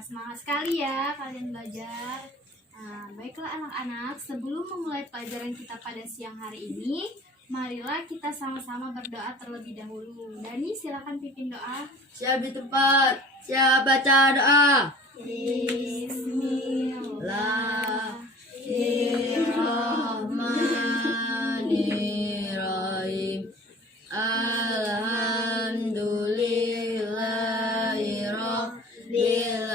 semangat sekali ya kalian belajar. Nah, baiklah anak-anak, sebelum memulai pelajaran kita pada siang hari ini, marilah kita sama-sama berdoa terlebih dahulu. Dani, silakan pimpin doa. Siap di tempat, siap baca doa. Bismillahirrahmanirrahim. Alhamdulillahirabbil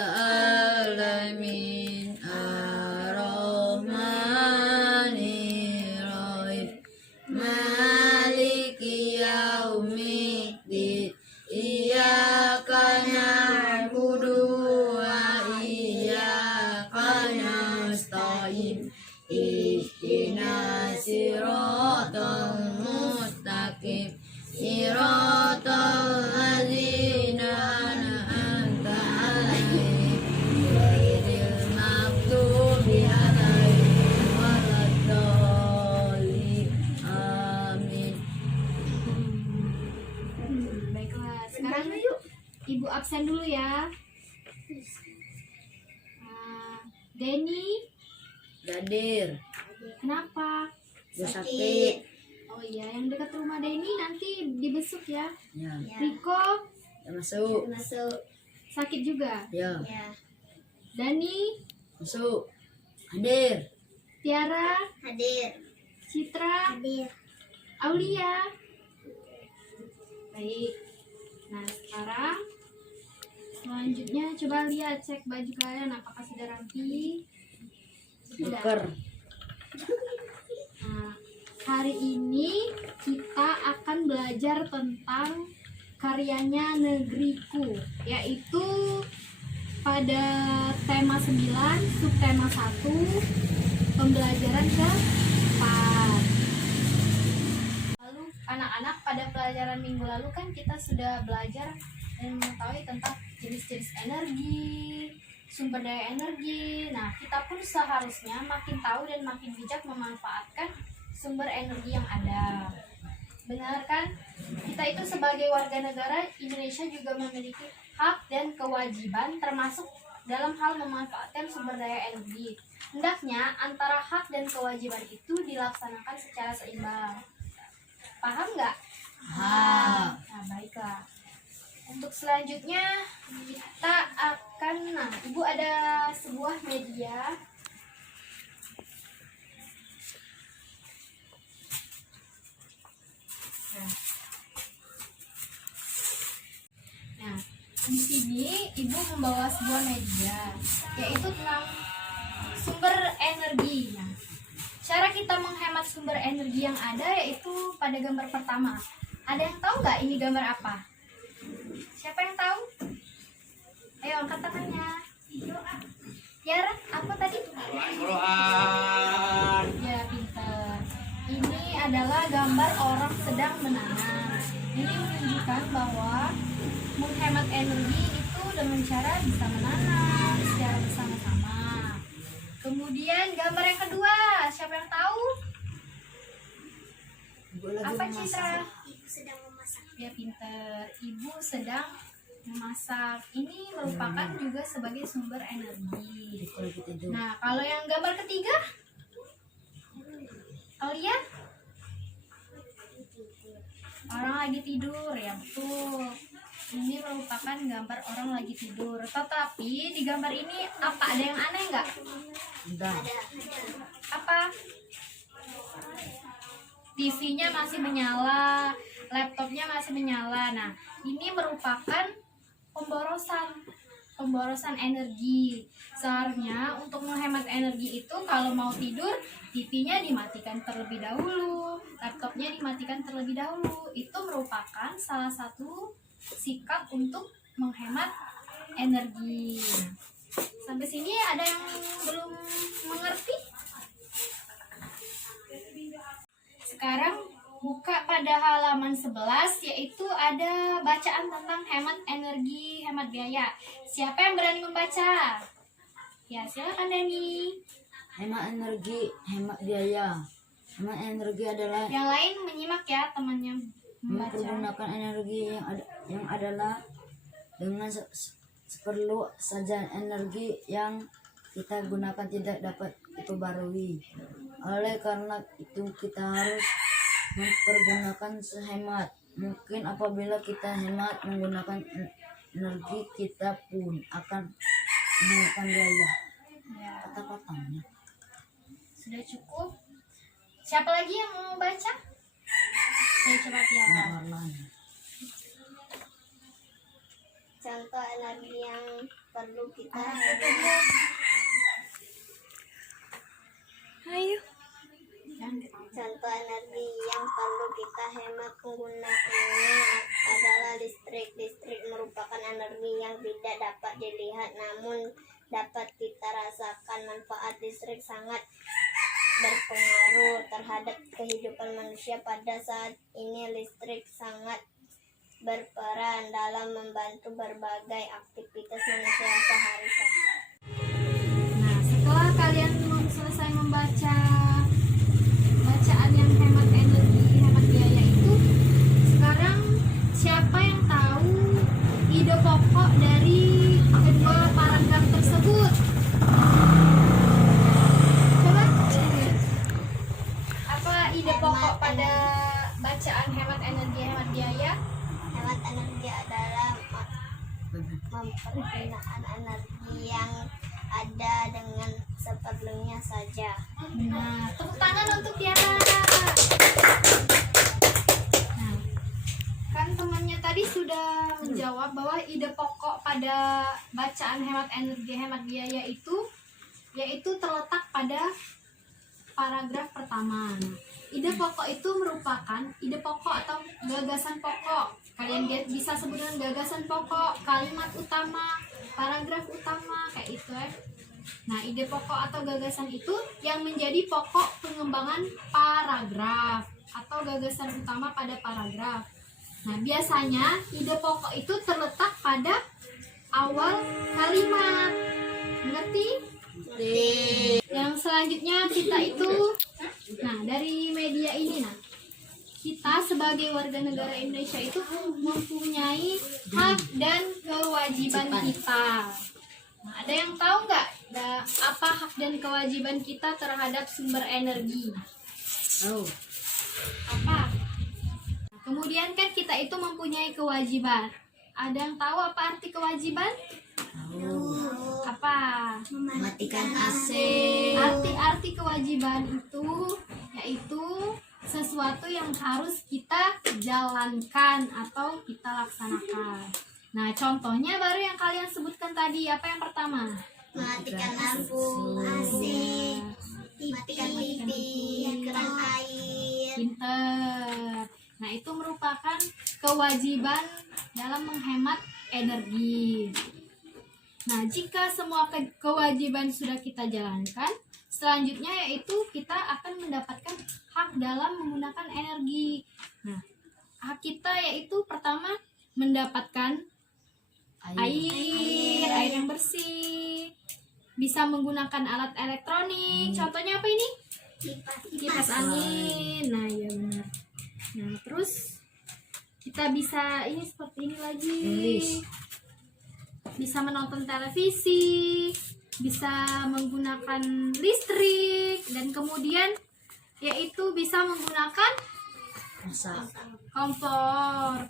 alamin. Arrahmanirrahim. Maliki yaumiddin. Iyyaka na'budu wa iyyaka nasta'in. Ihdinas siratal mustaqim. Siratal ladzina an'amta 'alaihim ghairil maghdubi 'alaihim waladdallin. Amin. Baiklah, sekarang Ibu absen dulu ya. Deni, Dadir, kenapa? dia sakit. Oh iya, yang dekat rumah Deni nanti dibesuk ya. Ya, Riko, ya masuk. sakit juga. Ya, Dani, masuk. Hadir. Tiara, Hadir. Citra, Hadir. Aulia. Baik. Nah, sekarang selanjutnya coba lihat, cek baju kalian apakah sudah rapi. Sudah. Tuker. Nah, hari ini kita akan belajar tentang karyanya Negeriku, yaitu pada tema 9, subtema 1, pembelajaran keempat. Lalu anak-anak, pada pelajaran minggu lalu kan kita sudah belajar dan mengetahui tentang jenis-jenis energi, sumber daya energi. Nah, kita pun seharusnya makin tahu dan makin bijak memanfaatkan sumber energi yang ada. Benar kan? Kita itu sebagai warga negara Indonesia juga memiliki hak dan kewajiban termasuk dalam hal memanfaatkan sumber daya energi. Hendaknya antara hak dan kewajiban itu dilaksanakan secara seimbang. Paham nggak? Paham. Nah, baiklah. Untuk selanjutnya kita akan, Ibu ada sebuah media. Nah, di sini Ibu membawa sebuah media, yaitu tentang sumber energi. Nah, cara kita menghemat sumber energi yang ada yaitu pada gambar pertama. Ada yang tahu nggak ini gambar apa? Siapa yang tahu? Ayo angkat tangannya. Tiara, apa tadi? Ya, pintar. Ini adalah gambar orang sedang menanam. Ini menunjukkan bahwa menghemat energi itu dengan cara bisa menanam secara bersama-sama. Kemudian gambar yang kedua, siapa yang tahu? Apa Citra? Ibu sedang memasak. Ya, pintar. Ibu sedang memasak. Ini merupakan juga sebagai sumber energi. Kalau kita itu. Nah, kalau yang gambar ketiga, kau lihat orang lagi tidur, ya betul. Ini merupakan gambar orang lagi tidur. Tetapi di gambar ini apa? Ada yang aneh nggak? Udah. Apa? TV-nya masih menyala, laptopnya masih menyala. Nah, ini merupakan pemborosan energi. Seharusnya untuk menghemat energi itu kalau mau tidur, TV-nya dimatikan terlebih dahulu, laptopnya dimatikan terlebih dahulu. Itu merupakan salah satu sikap untuk menghemat energi. Sampai sini ada yang belum mengerti? Sekarang buka pada halaman 11, yaitu ada bacaan tentang hemat energi, hemat biaya. Siapa yang berani membaca? Ya, silakan Dani. Hemat energi, hemat biaya. Hemat energi adalah Yang lain menyimak ya, temannya membaca. mempergunakan energi yang adalah dengan seperlu saja energi yang kita gunakan tidak dapat diperbarui. Oleh karena itu kita harus mempergunakan sehemat mungkin. Apabila kita hemat menggunakan energi, kita pun akan menghematkan biaya. Ya, Kata-katanya. sudah cukup. Siapa lagi yang mau baca? Saya coba Tiara. Warnanya. Contoh energi yang perlu kita Ayo. Contoh energi yang perlu kita hemat penggunaannya adalah listrik. Listrik merupakan energi yang tidak dapat dilihat namun dapat kita rasakan. Manfaat listrik sangat berpengaruh terhadap kehidupan manusia. Pada saat ini listrik sangat berperan dalam membantu berbagai aktivitas manusia sehari-hari. Nah, setelah kalian selesai membaca bacaan yang hemat energi, hemat biaya itu, sekarang siapa yang tahu ide pokok dari kedua paragraf tersebut? Coba. Apa ide pokok pada bacaan hemat energi, hemat biaya? Hemat energi adalah mempergunakan energi yang ada dengan seperlunya saja. Nah, tepuk tangan untuk Tiara. Nah, kan temannya tadi sudah menjawab bahwa ide pokok pada bacaan hemat energi, hemat biaya itu yaitu terletak pada paragraf pertama. Nah, ide pokok itu merupakan ide pokok atau gagasan pokok. Kalian bisa sebut dengan gagasan pokok, kalimat utama, paragraf utama, kayak itu ya. Nah, ide pokok atau gagasan itu yang menjadi pokok pengembangan paragraf atau gagasan utama pada paragraf. Nah, biasanya ide pokok itu terletak pada awal kalimat. Mengerti? Yang selanjutnya kita itu, nah dari media ini, nah kita sebagai warga negara Indonesia itu mempunyai hak dan kewajiban kita. Nah, ada yang tahu nggak apa hak dan kewajiban kita terhadap sumber energi? Oh, Apa? Nah, kemudian kan kita itu mempunyai kewajiban. Ada yang tahu apa arti kewajiban? Apa? matikan AC. Arti-arti kewajiban itu yaitu sesuatu yang harus kita jalankan atau kita laksanakan. Nah, contohnya baru yang kalian sebutkan tadi. Apa yang pertama? Matikan lampu, AC, matikan TV, keran air. Pinter. Nah, itu merupakan kewajiban dalam menghemat energi. Nah, jika semua kewajiban sudah kita jalankan, selanjutnya yaitu kita akan mendapatkan hak dalam menggunakan energi. Nah, hak kita yaitu pertama mendapatkan air yang bersih, bisa menggunakan alat elektronik. Contohnya apa ini? Kipas angin. Nah, ya benar. Nah, terus kita bisa ini seperti ini lagi. Bisa menonton televisi, bisa menggunakan listrik, dan kemudian yaitu bisa menggunakan Masak.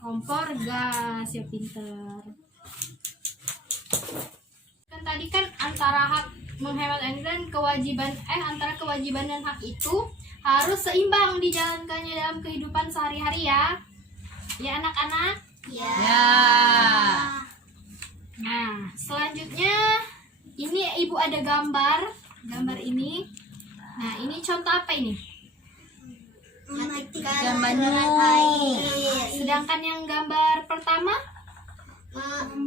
kompor gas. Ya, pinter. Kan tadi kan antara hak menghemat energi dan kewajiban antara kewajiban dan hak itu harus seimbang dijalankannya dalam kehidupan sehari-hari ya. Ya anak-anak. Ya. Nah, selanjutnya ini Ibu ada gambar ini. Nah, ini contoh apa ini? Matikan Keran keran air. Sedangkan yang gambar pertama?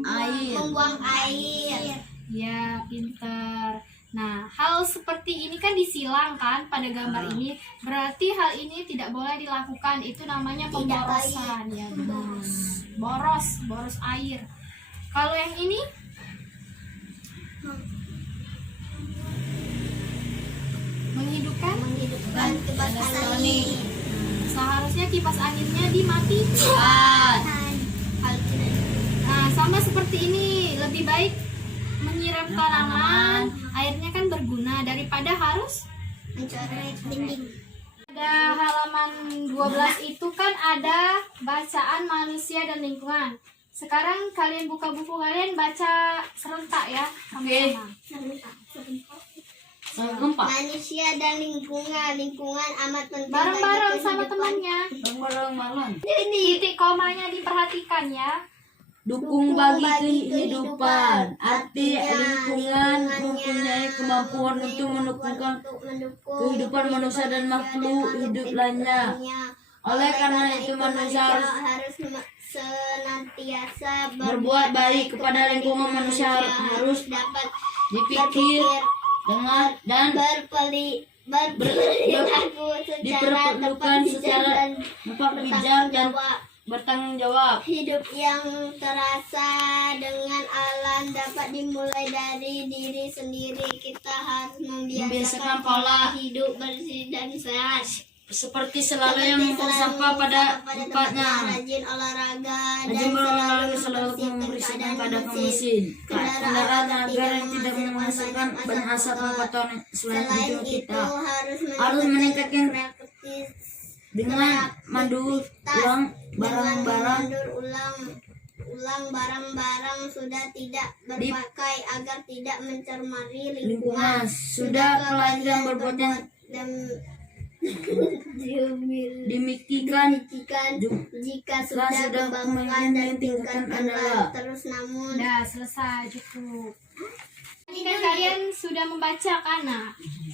Air. Membuang air. Ya, pinter. Nah, hal seperti ini kan disilang kan pada gambar ini. Berarti hal ini tidak boleh dilakukan. Itu namanya pemborosan. Ya, benar. Boros air. Kalau yang ini? Menghidupkan Kipas angin. seharusnya kipas anginnya dimatikan. Nah, sama seperti ini, lebih lebih baik menyiram tanaman, airnya kan berguna daripada harus mencoret dinding. Pada halaman 12 itu kan ada bacaan manusia dan lingkungan. Sekarang kalian buka buku kalian, baca serentak ya sama-sama. Manusia dan lingkungan amat penting Bareng-bareng bagi sama kehidupan. temannya. Bareng-bareng. Titik komanya diperhatikan ya. Dukung bagi kehidupan. Arti lingkungan mempunyai kemampuan untuk mendukung kehidupan manusia dan makhluk hidup lainnya. Oleh karena itu manusia harus senantiasa berbuat baik kepada lingkungan. Manusia harus dapat dipikir dengan dan berperilaku secara diperlukan secara tepat, bijak dan bertanggung jawab. Hidup yang terasa dengan alam dapat dimulai dari diri sendiri. Kita harus membiasakan pola hidup bersih dan sehat. Seperti selalu yang membuang sampah pada tempatnya. Rajin olahraga dan Rajin berolahraga, selalu membersihkan keadaan mesin kendaraan agar yang tidak menghasilkan banyak asap atau kotoran. Selain itu kita harus meningkatkan dengan mandur ulang barang-barang ulang barang-barang sudah tidak berpakai agar tidak mencemari lingkungan. Sudah pelajaran berpotensi demikian jika sudah kebanggaan dan tingkatkan adalah terus, namun Udah selesai, cukup. Ini kan kalian sudah membaca kan? Nah,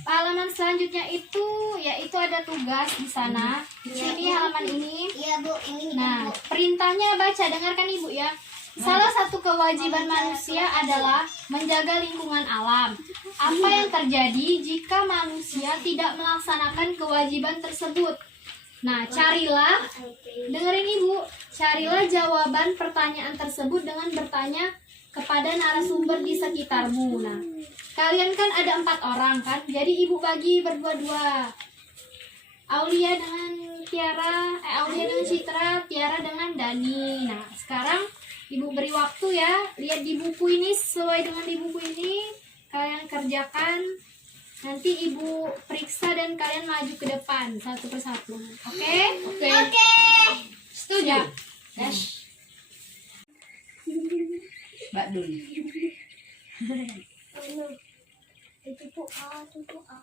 halaman selanjutnya itu yaitu ada tugas di sana. Di sini halaman ini. iya Bu, ini Nah, Bu. perintahnya baca, dengarkan Ibu ya. Salah satu kewajiban manusia adalah menjaga lingkungan alam. Apa yang terjadi jika manusia tidak melaksanakan kewajiban tersebut? Nah, carilah, dengerin Ibu, carilah jawaban pertanyaan tersebut dengan bertanya kepada narasumber di sekitarmu. Nah, kalian kan ada 4 orang kan, jadi Ibu bagi berdua-dua. Aulia dengan Tiara, Aulia dengan Citra, Tiara dengan Dani. Nah, sekarang Ibu beri waktu ya, lihat di buku ini, sesuai dengan di buku ini, kalian kerjakan. Nanti Ibu periksa dan kalian maju ke depan satu persatu. Oke? Oke. Setuju? Yes. Mbak Dul. Itu Bu A, itu Bu A.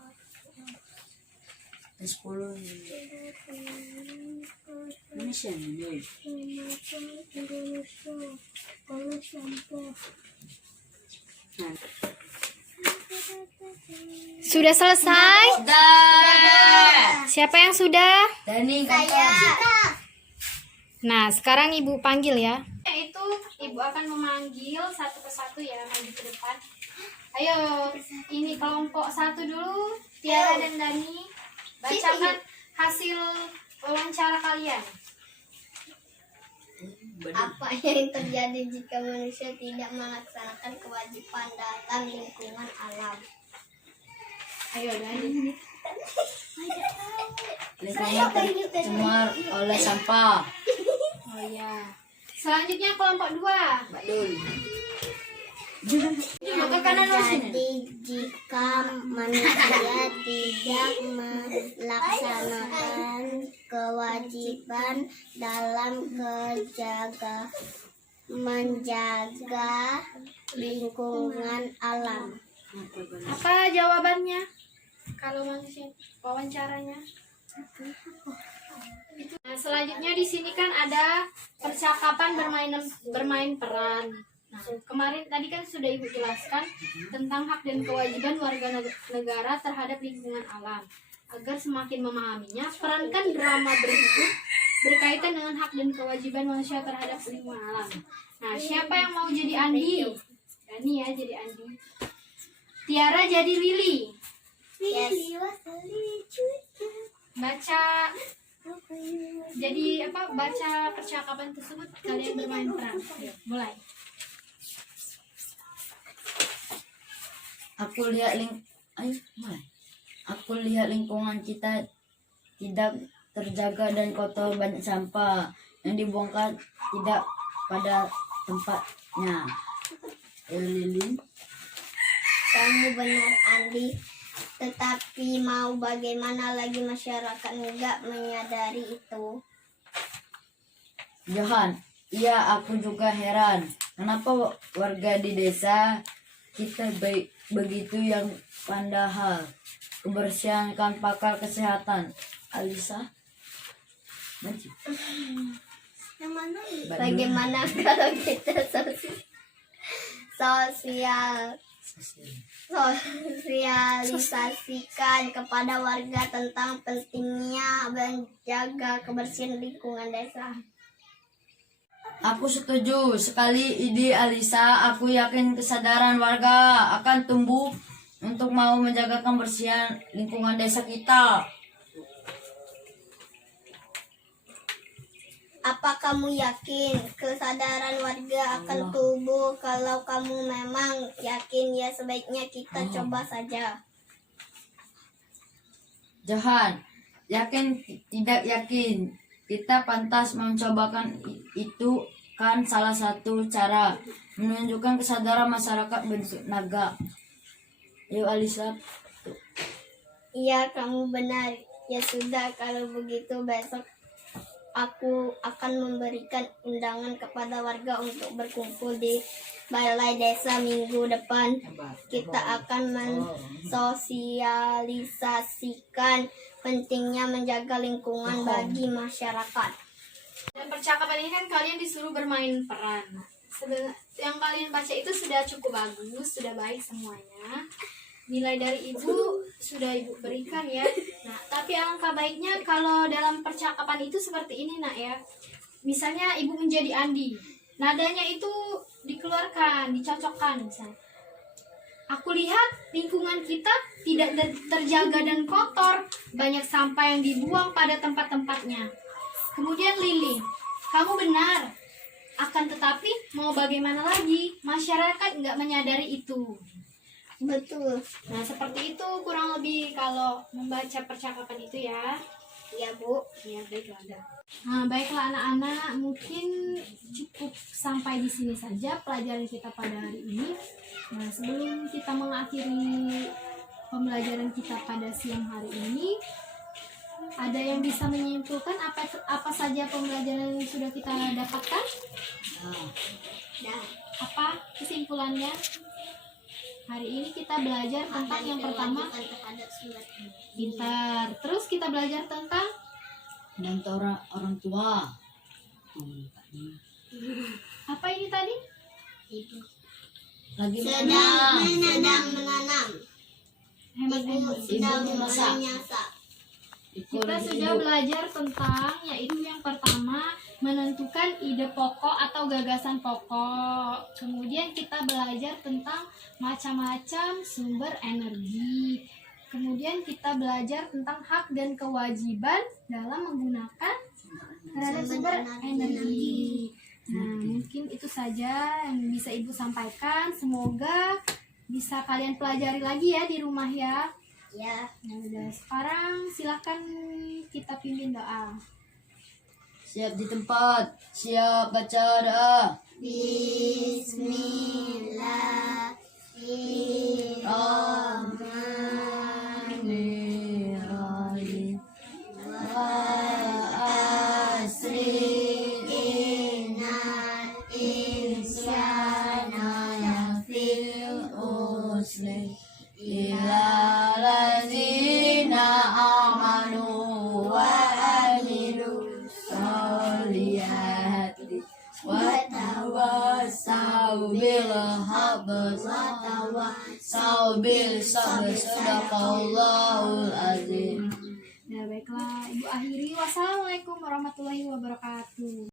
10 Indonesia nih. Sudah selesai? Dah. Siapa yang sudah? Dani Saya. Nah, sekarang Ibu panggil ya. Itu Ibu akan memanggil satu persatu ya, maju ke depan. Ayo, ini kelompok 1 dulu, Tiara dan Dani. Bacakan hasil wawancara kalian. Apa yang terjadi jika manusia tidak melaksanakan kewajiban dalam lingkungan alam? Ayo Dani. lingkungan tercemar oleh sampah. Oh iya. Selanjutnya kelompok 2. Mbak Dul. Yang terjadi jika manusia tidak melaksanakan kewajiban dalam menjaga lingkungan alam. Apa jawabannya? Kalau manusia wawancaranya. Nah, selanjutnya di sini kan ada percakapan bermain peran. Nah, kemarin tadi kan sudah Ibu jelaskan tentang hak dan kewajiban warga negara terhadap lingkungan alam. Agar semakin memahaminya, perankan drama berikut berkaitan dengan hak dan kewajiban manusia terhadap lingkungan alam. Nah, siapa yang mau jadi Andi? Dani ya jadi Andi. Tiara jadi Lili. Baca jadi apa? Baca percakapan tersebut, kalian bermain peran. Ayo, mulai. Aku lihat lingkungan kita tidak terjaga dan kotor, banyak sampah yang dibongkar tidak pada tempatnya. Lili. Kamu benar, Andi. Tetapi mau bagaimana lagi masyarakat enggak menyadari itu. Johan, iya aku juga heran. Kenapa warga di desa kita baik begitu yang padahal kebersihan kan pakar kesehatan. Alisa, maju. Yang mana? Bandung. Bagaimana kalau kita sosialisasikan kepada warga tentang pentingnya menjaga kebersihan lingkungan desa. Aku setuju sekali ide Alisa. Aku yakin kesadaran warga akan tumbuh untuk mau menjaga kebersihan lingkungan desa kita. Apa kamu yakin kesadaran warga akan tumbuh? Kalau kamu memang yakin, ya sebaiknya kita coba saja. Johan, yakin tidak yakin? Kita pantas mencobakan itu kan salah satu cara menunjukkan kesadaran masyarakat bentuk naga. Yuk Alisa. Iya, kamu benar. Ya sudah, kalau begitu besok aku akan memberikan undangan kepada warga untuk berkumpul di balai desa minggu depan. Kita akan mensosialisasikan pentingnya menjaga lingkungan bagi masyarakat. Dan percakapan ini kan kalian disuruh bermain peran. Yang kalian baca itu sudah cukup bagus, sudah baik semuanya. Nilai dari ibu sudah ibu berikan ya. Nah, tapi alangkah baiknya kalau dalam percakapan itu seperti ini nak ya. Misalnya ibu menjadi Andi, nadanya itu dikeluarkan, dicocokkan misalnya. Aku lihat lingkungan kita tidak terjaga dan kotor, banyak sampah yang dibuang pada tempat-tempatnya. Kemudian Lili, kamu benar. Akan tetapi mau bagaimana lagi, masyarakat nggak menyadari itu. Betul. Nah, seperti itu kurang lebih kalau membaca percakapan itu ya. Ya, Bu. Ya, baiklah. Nah, baiklah anak-anak, mungkin cukup sampai di sini saja pelajaran kita pada hari ini. Nah, sebelum kita mengakhiri pembelajaran kita pada siang hari ini, ada yang bisa menyimpulkan apa saja pembelajaran yang sudah kita dapatkan? Nah, Apa kesimpulannya? Hari ini kita belajar tentang yang pertama, terhadap surat ini. pintar. Terus kita belajar tentang Dan orang tua. apa ini tadi? Lagi Sedang menanam. menanam. Hemat Ibu energi. sedang Ibu masak. menyasak. Kita sudah belajar tentang, yaitu yang pertama, menentukan ide pokok atau gagasan pokok. Kemudian kita belajar tentang macam-macam sumber energi. Kemudian kita belajar tentang hak dan kewajiban dalam menggunakan terhadap sumber energi. Nah, mungkin itu saja yang bisa Ibu sampaikan. Semoga bisa kalian pelajari lagi ya di rumah ya. Ya. Nah, udah sekarang silakan kita pimpin doa. Siap di tempat. Siap baca doa. Bismillahirrahmanirrahim. Sadaqallahul azim. Nah, baiklah Ibu akhiri. Wassalamualaikum warahmatullahi wabarakatuh.